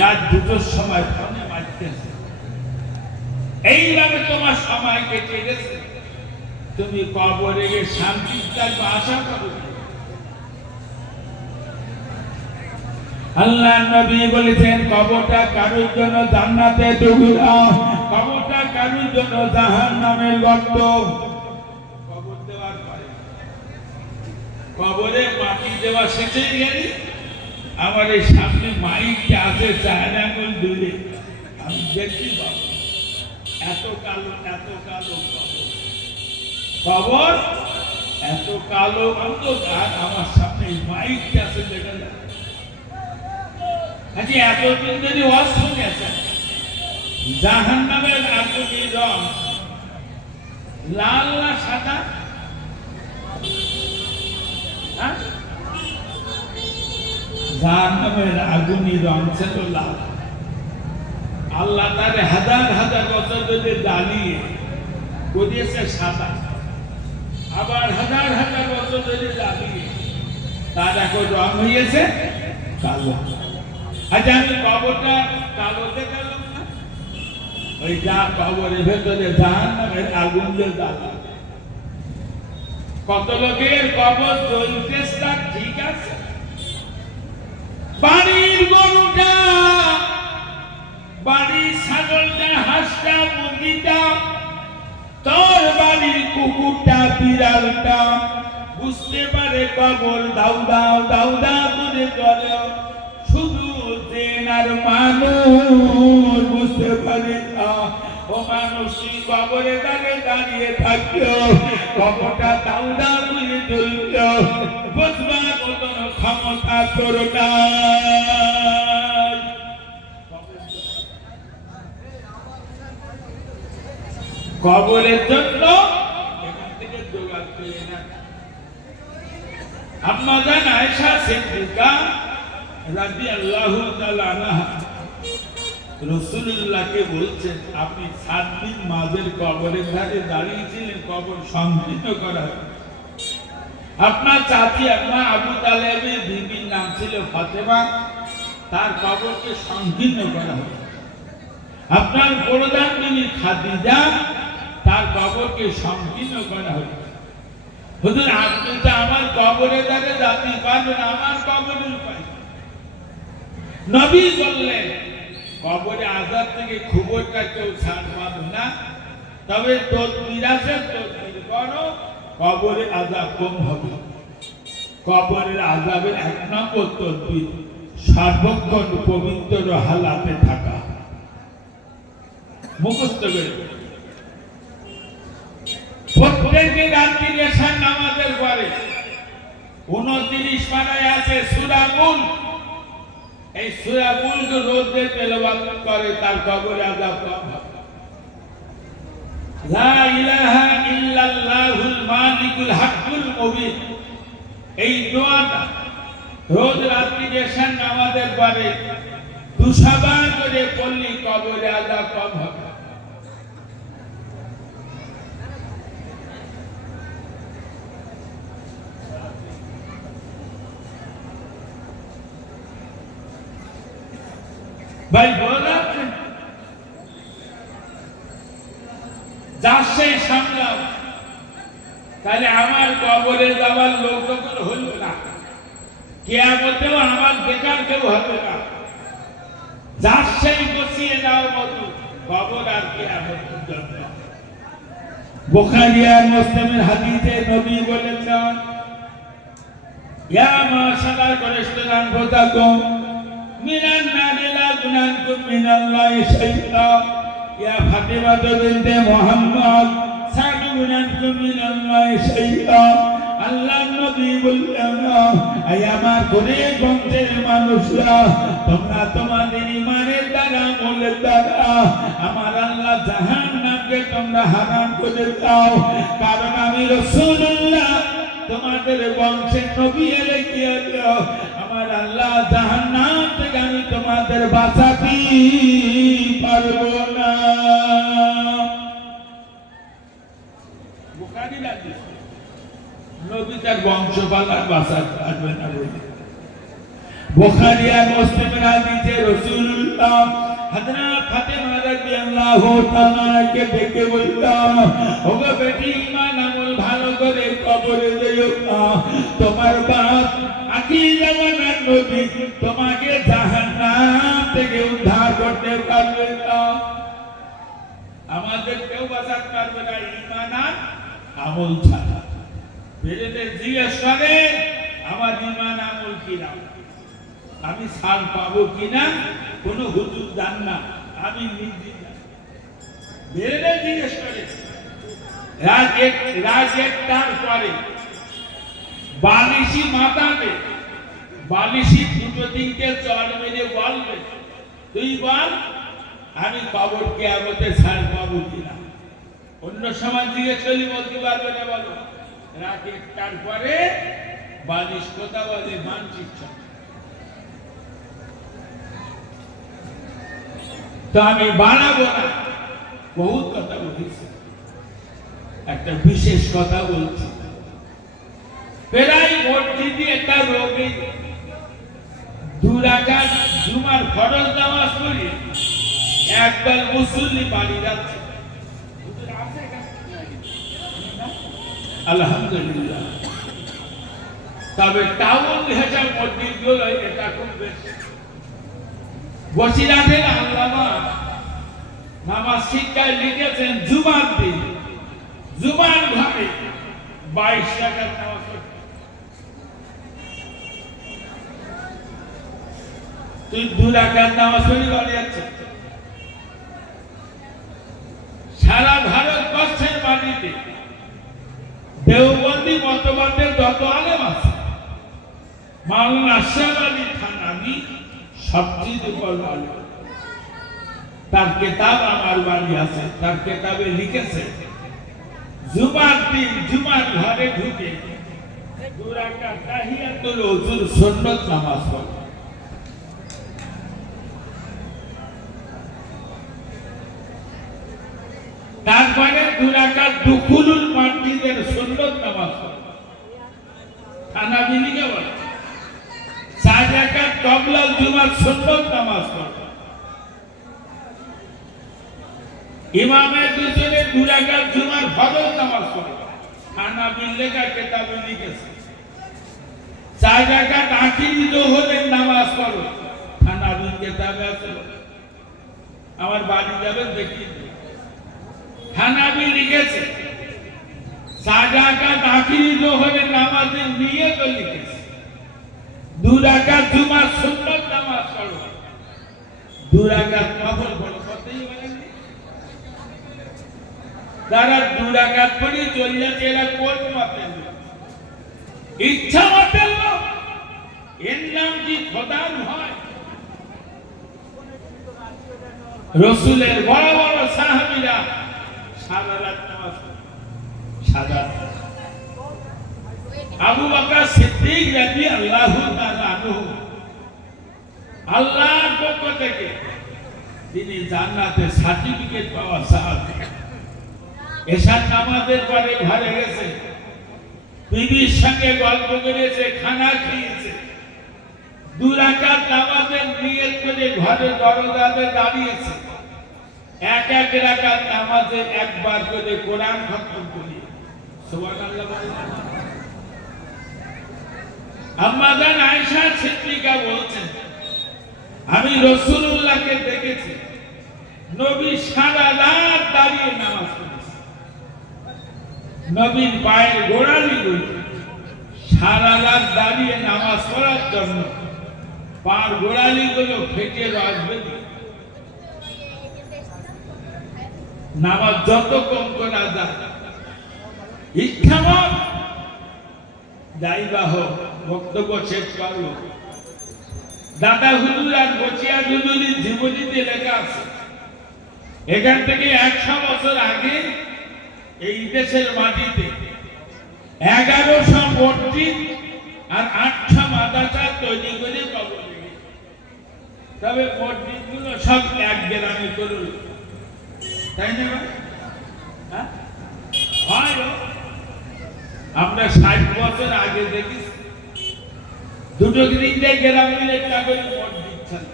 রাত দুটোর সময় ফোনে মারতেছে, এইভাবে তোমার সময় কেটে গেছে, তুমি কবরে গিয়ে শান্তির থাকবে আশা করো। আল্লাহ নবী বলেছেন কবরটা কারোর জন্য জান্নাতে টুকরা, কবরটা কারোর জন্য জাহান্নামের গর্ত। কবর দেওয়ার পরে কবরে মাটি দেওয়া শেষে গেলে আমার এই সামনে মাইকটা আছে 4 আঙ্গুল দূরে, আমি দেখতে পাবো এত কালো কবর, এত কালো অন্ধকার, আমার সামনে মাইকটা আছে দেখা যায়। আচ্ছা এতদিন যদি ওয়াজ শুনেছেন জাহান্নামের আগুনের রং লাল না সাদা? জাহান্নামের আগুনের রং ছিল লাল। আল্লাহ তার হাজার হাজার বছর ধরে জ্বালিয়ে করিয়েছে সাদা, আবার হাজার হাজার বছর ধরে জ্বালিয়ে তার এখন রং হয়েছে কালো। আচ্ছা আমি কবরটা কালো দেখালাম না, ওই যা কবরের ভেতরে জাহান্নামের আগুন দিয়ে জ্বালা, কত লোকের কবর জ্বলতেছে ঠিক আছে, বাড়ির গরুটা, বাড়ির ছাগলটা, হাঁসটা, মুরগিটা, তোর বাড়ির কুকুরটা, বিড়ালটা বুঝতে পারে কবর দাউ দাউ দাউ দাউ করে চলে, শুধু জেন আর মানুষ বুঝতে পারে না। ও মানুষই কবরে দাঁড়িয়ে থাকলো, কবরটা দাউ দাউ করে চললো, বুঝবার মতন ক্ষমতা তোর নাই। কবরের জন্য এখান থেকে জোগাড় করে না। আপনারা আয়েশা সিদ্দিকা রাদিয়াল্লাহু তাআলা আনহা রাসূলুল্লাহকে বলছেন, আপনি 7 দিন মাঝের কবরের ধারে দাঁড়িয়েছিলেন, কবর সংকীর্ণ করা। আপনার চাচি আপনার আবু তালেবের বিবির নাম ছিল ফাতেমা, তার কবরকে সংকীর্ণ করা হয়। আপনার প্রধান বিবি খাদিজা, তার কবরকে সংকীর্ণ করা হয়। হুজুর আপনি তো আমার কবরে ধারে যাতে পারবেন, আমার কবরের পাই। নবী বললেন কবরে আযাব থেকে খবরটা কেউ ছাড় পাবে না, তবে তদবির আছে, তদবির করো, কবরে আযাব কম হবে। কবরের আযাবের 1 নম্বর তদবির সর্বক্ষণ পবিত্র হালাতে থাকা, মুখস্থ করে প্রত্যেকদিন রাত্রি এশার নামাজের পরে 29 পারায় আছে সূরা মুলক, এই সূরা মুলক রোজে তেলাওয়াত করে, তার কবরে আযাব কম হবে। লা ইলাহা ইল্লাল্লাহুল মালিকুল হাক্কুল মুবিন, এই দোয়াটা রোজ রাত্রি এশার নামাজের পরে 200 বার করে পড়লে কবরে আযাব কম হবে। ভাই বলাচ্ছেন যার সেই সামলাম, তাহলে আমার কবরে যাওয়ার লোক যখন হইল না, কিয়ামতেও আমার বেকার কেউ হবে না। যার সেই বসিয়ে দাও মতো কবর আর কিয়ামতের জন্য। বুখারী আর মুসলিমের হাদিসে নবী বলেছেন, ইয়া মাশাআল্লাহ কুরাইশান ফাতাকুম মিনান নারি লা গুনানকুম মিনাল্লাহি শাইআ, ইয়া ফাতিমা বিনতে মুহাম্মদ সাদু গুনানকুম মিনাল্লাহি শাইআ। আল্লাহ নবী বললেন, আয় আমার গরিব বংশের মানুষরা, তোমরা তোমাদের ঈমানের দ্বারা আমলের দ্বারা আমার আল্লাহ জাহান্নামকে তোমরা হারাম করে দাও, কারণ আমি রাসূলুল্লাহ তোমাদের বংশের নবী এলে কি হলো, আমার আল্লাহ জাহান্নাম থেকে আমি তোমাদের বাঁচাতে পারবো না। বুখারীর হাদিস, নবী তার বংশপালার বাঁচাতে পারবে না বলে বুখারী আর মুসলিমের হাদিসে রাসূলুল্লাহ হযরত ফাতেমা রাদিয়াল্লাহু তাআলা কে ডেকে বলল, ওগো বেটি, ঈমান আমল ভালো করে কবরে দিও না, তোমার বাপ আখির জামানার নবী তোমাকে জাহান্নাম থেকে উদ্ধার করতে পারবে না। আমাদের কেউ বাঁচাতে পারবে না ঈমান আর আমল ছাড়া। বেরেদের জিজ্ঞেস করে, আমার ঈমান আমল কি না, আমি ছাল পাবো কিনা, কোন হুজুর জান না, আমি নিজে জানি। বেরেদের জিজ্ঞেস করে, রাত একটার পরে বালিশি মাথাতে, বালিশি দুটো তিনটে চড় মেরে বলবে, তুই বল আমি কবর কিয়ামতে ছাড় পাবো কিনা। অন্য সময় জিজ্ঞেস করলে বলতে পারবে না। বলো রাত একটার পরে বালিশ কথা বলে মানচিত্র। তো আমি বাড়াবো না, বহুত কথা বলেছি, একটা বিশেষ কথা বলছি। প্রায় মসজিদে একটা রোগী 2 রাকাত জুমার ফরজ নামাজ পড়ে একবার মুসল্লি বাড়ি যাচ্ছে। আলহামদুলিল্লাহ। তবে টাউন হেজার মসজিদ গুলো এটা খুব বেশি। বসিরহাটের আল্লামা নামাজ শিক্ষায় লিখেছেন, জুমার দিন জুমার ঘরে 22 রাকাত নামাজ পড়ে। তুই 2 রাকাত নামাজ পড়ে বাড়ি যাচ্ছে। সারা ভারতবর্ষের মাটিতে দেওবন্দি মতবাদের যত আলেম আছে, মাওলানা আশরাফ আলী থানভী সবচেয়ে বড় আলেম। তার কিতাব আমার বাড়ি আছে। তার কিতাবে লিখেছে, জুমার দিন জুমার ঘরে ঢুকে 2 রাকাত তাহিয়াতুল ওযুর সুন্নাত নামাজ পড়ে। তারপরে 2 রাকাত দুখুলুল মসজিদের সুন্নাত নামাজ পড়ে। থানভী লিখে বলে 4 রাকাত ক্বাবলাল জুমার সুন্নাত নামাজ পড়ে। ইমামের পিছনে 2 রাকাত জুমার ফরজ নামাজ পড়ে। থানভী লেখা কিতাবে লিখেছে 4 রাকাত আখিরি যোহরের নামাজ পড়ে। থানভী কিতাবে আছে, আমার বাড়ি যাবেন দেখিয়ে। থানভী লিখেছে 4 রাকাত আখিরি যোহরের নামাজের নিয়ত লিখেছে, 2 রাকাত জুমার সুন্নাত নামাজ পড়ো, 2 রাকাত নফল পড়ো। কতই বলেন যারা 2 রাকাত পড়ে চলে যাচ্ছে, এরা কোন মতে ইচ্ছা মতে এর নাম কি খোদার হয়? রাসূলের বড় বড় সাহাবীরা সারা রাত নামাজ পড়ে। সারা আবু বকর সিদ্দিক রাদিয়াল্লাহু তাআলা আনহু, আল্লাহর পক্ষ থেকে তিনি জান্নাতে সার্টিফিকেট পাওয়া সাহাবী। এশার নামাজের পরে ঘরে গেছে, বিবির সঙ্গে গল্প করেছে, খানা খেয়েছে। 2 রাকাত নামাজের নিয়ত করে ঘরের দরজাতে দাঁড়িয়েছে। এক রাকাত নামাজে একবার করে কোরআন খতম করি। সুবহানাল্লাহ বলেন। আম্মা জান আয়েশা সিদ্দিকা বলছেন, আমি রাসূলুল্লাহকে দেখেছি, নবী সারা রাত দাঁড়িয়ে নামাজ পড়েছে। নবীর পায়ের গোড়ালিগুলো সারা রাত দাঁড়িয়ে নামাজ পড়ার জন্য পার গোড়ালিগুলো ফেটে আসবে। নামাজ যত কম করা যায়, ইচ্ছা মত যাইবা হোক, বক্তব্য শেষ করব। দাদা হুজুর আর বচিয়া হুজুরের জীবনীতে লেখা আছে, এখান থেকে 100 বছর আগে এই দেশের মাটিতে 1100 মসজিদ আর 8টা মাদ্রাসা তৈরি করে কবর দিয়েছে। তবে মসজিদগুলো সব এক গ্রামে করল, তাই না? আমরা 60 বছর আগে দেখেছি দুটো তিনটে গ্রাম মিলে একটা করে মসজিদ ছিল।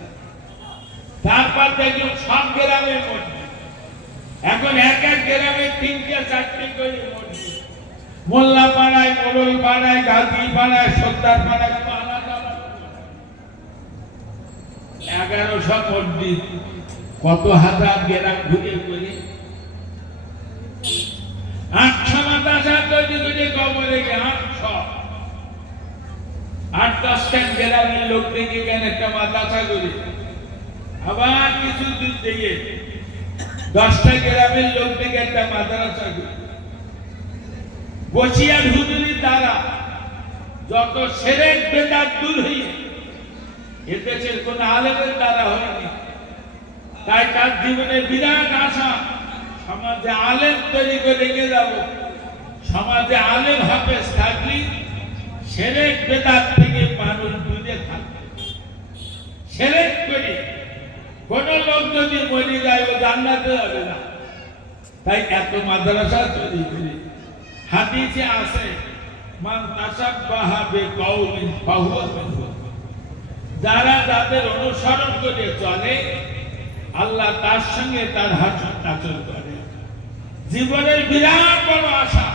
তারপর দেখলাম সব গ্রামে মসজিদ, এখন এক এক গ্রামে তিনটে চারটে করে মসজিদ। মোল্লা পাড়ায়, মোড়ল পাড়ায়, গাজী পাড়ায়, সর্দার পাড়ায় 1100 মসজিদ, কত হাজার গ্রাম ঘুরে ঘুরে 800 মাদ্রাসা তৈরি করে কবরে গে 8-10টা গ্রামের লোক থেকে কেন একটা মাদ্রাসা করে, আবার কিছু দূর থেকে 10টা গ্রামের লোক থেকে একটা মাদ্রাসা করে। বসিয়ার হুজুরির দ্বারা যত শিরক বেদাত দূর হয়ে এদেশের কোন আলেমের দ্বারা হয়নি। তাই তার জীবনে বিরাট আশা, সমাজে আলেম তৈরি করে রেখে যাব। সমাজে আলেম হাফেজ থাকলে শিরক বেদাত থেকে মানুষ দূরে থাকবে। শিরক করে কোন লোক যদি মরে যায় ও জান্নাতে যাবে না। তাই এত মাদ্রাসা তৈরি করে। হাদিসে আছে মান তাসাব্বাহা বিকাউমিন ফাহুয়া মিনহুম, যারা যাদের অনুসরণ করে চলে আল্লাহ তার সঙ্গে তার হাসর নাচর করে। জীবনের বিরাট বড় আশা,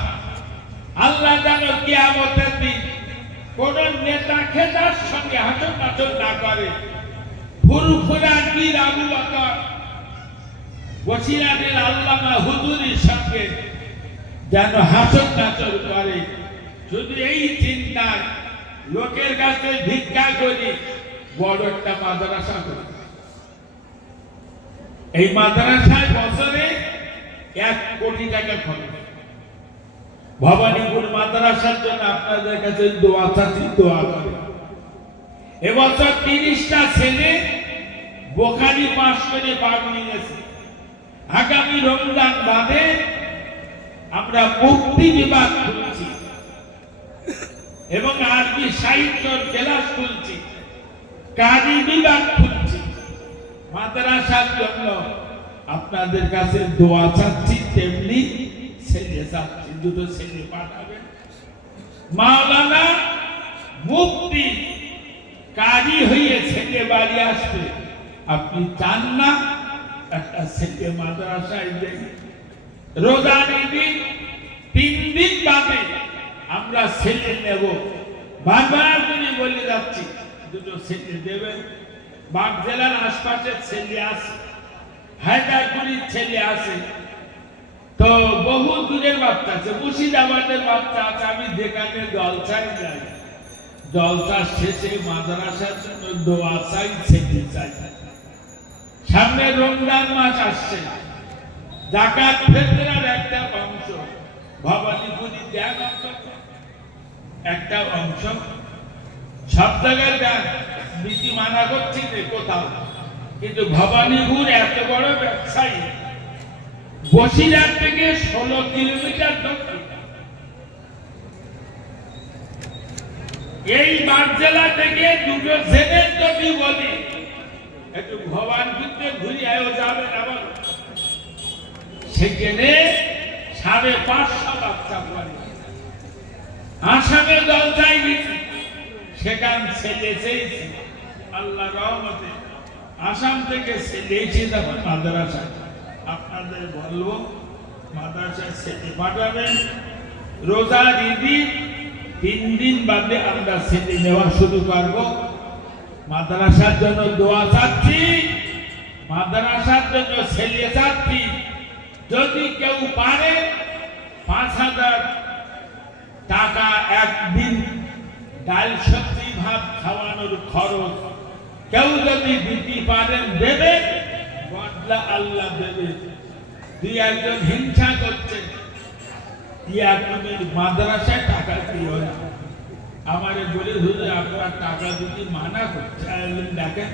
আল্লাহ যেন কিয়ামতের দিন কোন নেতা খেতার সঙ্গে হাসর নাচর না করে। ফুরফুরা পীর আবু বকর বসিরহাটের আল্লামা হুজুরির সঙ্গে যেন হাসর নাচর করে। শুধু এই চিন্তায় লোকের কাছে ভিক্ষা করি, বড় একটা মাদ্রাসা করি। এই মাদ্রাসায় বছরে 1 কোটি টাকা খরচ। ভবানীপুর মাদ্রাসার জন্য আপনাদের কাছে দোয়া চাচ্ছি, দোয়া করে। এবছর 30টা ছেলে বুখারী পাস করে পাক নিয়ে গেছে। আগামী রমজান বাদে আমরা মুক্তি বিভাগ খুলছি এবং আরবি সাহিত্যের ক্লাস খুলছি, কারি বিভাগ খুলছি। মাদ্রাসার জন্য আপনাদের কাছে দোয়া চাচ্ছি, তেমনি ছেলে চাচ্ছি, দুটো ছেলে পাঠাবেন। মাওলানা মুফতি কারি হয়ে ছেলে বাড়ি আসবে, আপনি চান না একটা ছেলে মাদ্রাসায় দেন। রোজার দিন 3 দিন বাদে আমরা ছেলে নেব। বারবার করে বলে যাচ্ছি দুটো ছেলে দেবেন। বাগ জেলার আশপাশে ছেলে আছে, হায়দারপুরের ছেলে আছে, তো বহু দূরের বাচ্চা আছে, মুর্শিদাবাদের বাচ্চা আছে। আমি যেখানে জলসায় যাই, জলসা শেষে মাদ্রাসার জন্য দোয়া চাই, ছেলে চাই। সামনে রমজান মাস আসছে, যাকাত ফিতরার একটা অংশ ভবানীপুরি দেন, একটা অংশ সব জায়গায় দেন। নীতি মানা করছি যে কোথাও, কিন্তু ভবানীপুর এত বড় ব্যবসায়ী, বসিরহাট থেকে 16 কিলোমিটার দক্ষিণ। এই বাগ জেলা থেকে দুটো জেনের যদি বলি একটু ভবানীপুরতে ঘুরে আয়ো যাবেন, আবার সেখানে 550 বাচ্চা পড়ে। আসামে জলসায় গেছি, সেখান ছেলে চেয়েছি, আল্লাহ রহমতে আসাম থেকে ছেলেছি। তখন মাদ্রাসা আপনাদের বলবো, মাদ্রাসায় ছেলে পাঠাবেন। রোজার ঈদ 3 দিন বাদে আমরা ছেলে নেওয়া শুরু করব। মাদ্রাসার জন্য দোয়া চাচ্ছি, মাদ্রাসার জন্য ছেলে চাচ্ছি। যদি কেউ পারে 5000 টাকা একদিন ডাল সবজি ভাত খাওয়ানোর খরচ কেউ যদি দিতে পারেন দেবে, বদলা আল্লাহ দেবে। 2-1 হিংসা করছে, তুমি মাদ্রাসায় টাকা দিও না। আমারে বলে ধরে আপনার টাকা যদি মানা করছে, দেখেন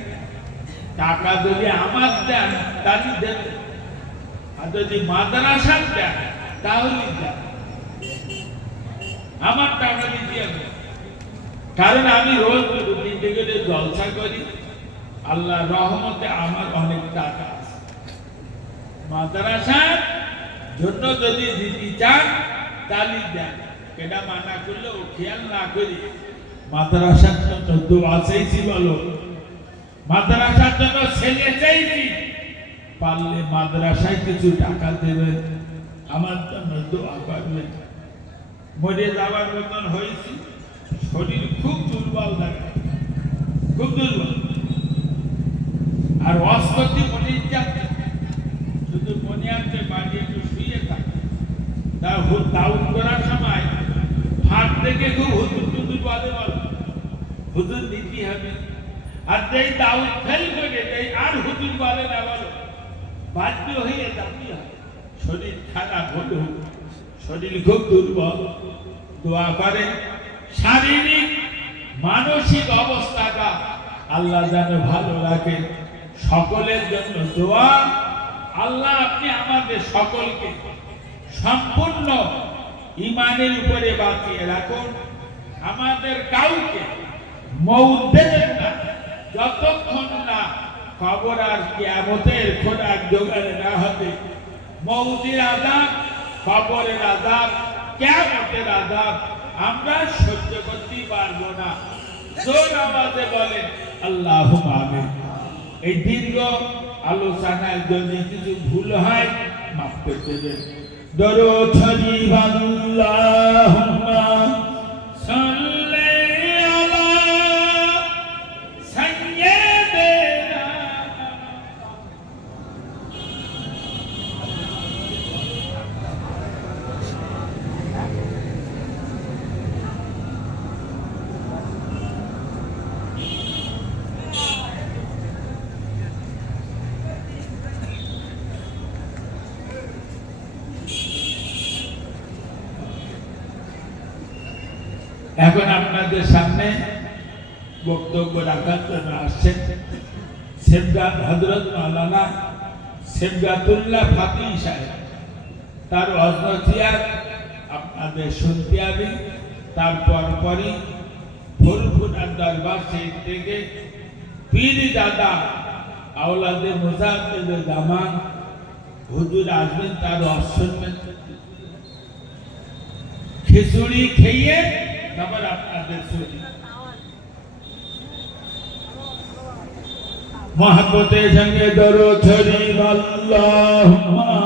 টাকা যদি আমার দেন তাহলে দেবে, আর যদি মাদ্রাসার দেন তাহলে দেন। আমার টাকা দিতে হবে, কারণ আমি রোজ রুটিনতে গেলে জলসা করি। আল্লাহ রহমতে আমার অনেক টাকা আছে। মাদ্রাসার জন্য যদি দিতে চান তাহলে দেন, এটা মানা করলে ও খেয়াল না করি মাদ্রাসার জন্য দোয়া চাইছি, বলো মাদ্রাসার জন্য ছেলে চাইছি, পারলে মাদ্রাসায় কিছু টাকা দেবেন, আমার জন্য দোয়া করবেন। মরে যাওয়ার মতন হয়েছি, শরীর খুব দুর্বল লাগে, খুব দুর্বল। আর অস্কতি মনে যাচ্ছে, শুধু মনে আছে বাড়ি একটু শুয়ে থাকে। দাউদ করার সময় ফাঁক থেকে খুব হুজুর টুজুর বাদে বল, হুজুর নীতি হবে। আর যেই দাউদ ফেল করে দেয় আর হুজুর বলে না, বলো বাধ্য হয়ে যাবি। শরীর খারাপ হলো, শরীর খুব দুর্বল, দোয়া করে শারীরিক মানসিক অবস্থাটা আল্লাহ যেন ভালো রাখে। সকলের জন্য দোয়া। আল্লাহ আপনি আমাদের সকলকে সম্পূর্ণ ঈমানের উপরে বাঁচিয়ে রাখুন, আমাদের কাউকে মউত দেবেন না যতক্ষণ না কবর আর কিয়ামতের খোরাক জোগাড় না হবে। মউতের আযাব, কবরের আযাব, কিয়ামতের আযাব আমরা সহ্য করতে পারবো না। জোর আওয়াজে বলেন আল্লাহুম্মা আমিন। এই দীর্ঘ আলোচনায় যদি কিছু ভুল হয় মাফ করে দেবেন। দরুদ শরীফ আল্লাহুম্মা সাল্লি আলা সাইয়্যিদিনা। এখন আপনাদের সামনে বক্তব্য রাখার জন্য আসছেন সেবগাত হযরত মাওলানা সেবগাতুল্লাহ ফাতিহ সাহেব। তার ওয়াজনসিয়াত আপনাদের শুনতে হবে। তারপর পরই ফুরফুরার দরবার শরীফ থেকে পীর দাদা আওলাদে মুজাদ্দিদ জামান হুজুর আসবেন, তার অশ্বমের খিচুড়ি খেয়ে তারপর আপনাদের শুনি। মহব্বতের সঙ্গে দরুদ শরীফ আল্লাহুম্মা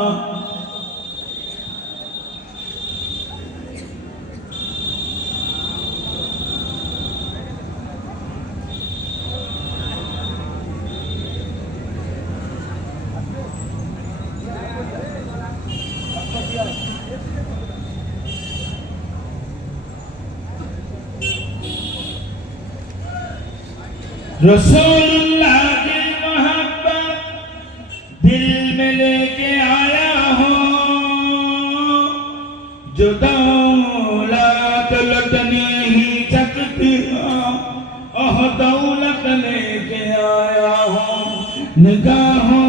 रसूलुल्लाह की मोहब्बत दिल में लेके आया हूँ, जो दौलत लुटनी ही सकती हो, ओह दौलत लेके आया हूँ। निगाहों